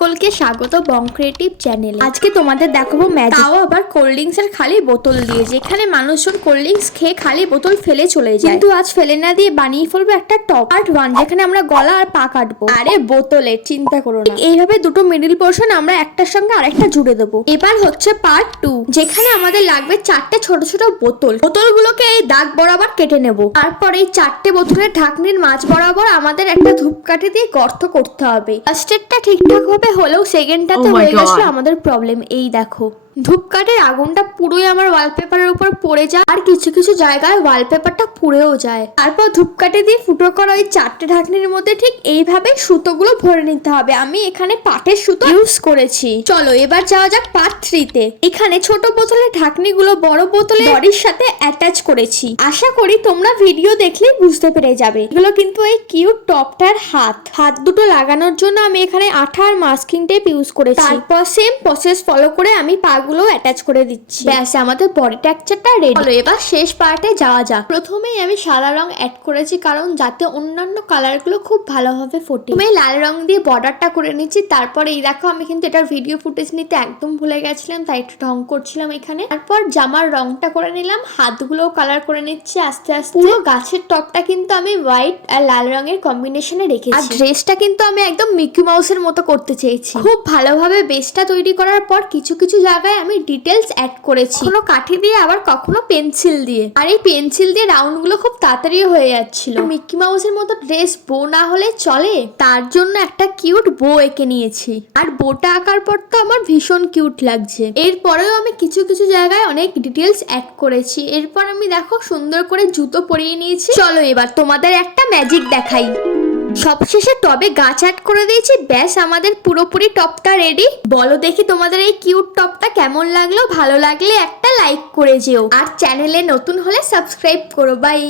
সকলকে স্বাগত বং ক্রিয়েটিভ চ্যানেলে। আজকে তোমাদের দেখাবো ম্যাজিক, তাও আবার কোল্ড ড্রিঙ্কস এর খালি বোতল দিয়ে। যেখানে মানুষজন কোল্ড ড্রিঙ্কস খেয়ে খালি বোতল ফেলে চলে যায়, কিন্তু আজ ফেলে না দিয়ে বানিয়ে ফেলবো একটা টপ পার্ট 1, যেখানে আমরা গলা আর পা কাটবো। আরে বোতলের চিন্তা করো না, এইভাবে দুটো মিডিল পোর্শন আমরা একটার সঙ্গে আরেকটা জুড়ে দেবো। এবার হচ্ছে পার্ট 2, যেখানে আমাদের লাগবে 4টে ছোট ছোট বোতল। বোতলগুলোকে এই দাগ বরাবর কেটে নেব। তারপর এই 4টে বোতলের ঢাকনির মাঝ বরাবর আমাদের একটা ধূপকাঠি দিয়ে গর্ত করতে হবে। ফার্স্টেরটা ঠিকঠাক ভাবে হলেও সেকেন্ডটাতে হয়ে গেছিল আমাদের প্রবলেম। এই দেখো, ধূপকাঠের আগুনটা পুরোই আমার ওয়ালপেপারের উপর পড়ে যায়, আর কিছু কিছু জায়গায় ওয়ালপেপারটা পুড়েও যায়। তারপর ধূপকাঠি দিয়ে ফুটো করা ওই 4টে ঢাকনির মধ্যে ঠিক এইভাবে সুতোগুলো ভরে নিতে হবে। আমি এখানে পাটের সুতো ইউজ করেছি। চলো এবার যাওয়া যাক পার্ট 3-তে। এখানে ছোট বোতলের ঢাকনিগুলো বড় বোতলের বডির সাথে অ্যাটাচ করেছি। আশা করি তোমরা ভিডিও দেখলেই বুঝতে পেরে যাবে। এগুলো কিন্তু এই কিউট টপটার হাত দুটো লাগানোর জন্য আমি এখানে আঠা আর মাস্কিং টেপ ইউজ করেছি। তারপর সেম প্রসেস ফলো করে আমি পাগুলো অ্যাটাচ করে দিচ্ছি। ব্যাস, আমাদের বডি টেক্সচারটা রেডি। চলো এবার শেষ পার্টে যাওয়া যাক। প্রথমেই আমি সাদা রং অ্যাড করেছি, কারণ যাতে অন্যান্য কালারগুলো খুব ভালোভাবে ফোটে। আমি লাল রং দিয়ে বর্ডারটা করে নিচ্ছি। তারপর এই দেখো, আমি কিন্তু এটার ভিডিও ফুটেজ নিতে একদম ভুলে গেছিলাম, তাই একটু ঢং করছিলাম এখানে। তারপর জামার রংটা করে নিলাম, হাতগুলোও কালার করে নিচ্ছি আস্তে আস্তে। পুরো গাছের টপটা কিন্তু আমি হোয়াইট আর লাল রঙের কম্বিনেশনে রেখেছি। আর ড্রেসটা কিন্তু আমি একদম মিকি মাউসের মতো করতে চেয়েছি। খুব ভালোভাবে বেসটা তৈরি করার পর কিছু কিছু জায়গায় আমি ডিটেলস অ্যাড করেছি, কখনো কাঠি দিয়ে আবার কখনো পেন্সিল দিয়ে। আর এই পেন্সিল দিয়ে রাউন্ড গুলো খুব তাড়াতাড়ি হয়ে যাচ্ছিল। মিকি মাউসের মতো ড্রেস বো না হলে চলে, তার জন্য একটা কিউট বো এঁকে নিয়েছি। আর বোটা আঁকার পর তো আমার ভীষণ কিউট লাগছে। এরপরেও আমি কিছু কিছু জায়গায় অনেক ডিটেলস অ্যাড করেছি। এরপর আমি দেখো সুন্দর করে জুতো পরিয়ে নিয়েছি। চলো এবার তোমাদের একটা ম্যাজিক দেখাই। সবশেষে টবে গাছ অ্যাড করে দিয়েছি। ব্যাস, আমাদের পুরোপুরি টপটা রেডি। বলো দেখি তোমাদের এই কিউট টপটা কেমন লাগলো। ভালো লাগলে একটা লাইক করে যেও, আর চ্যানেলে নতুন হলে সাবস্ক্রাইব করো। বাই।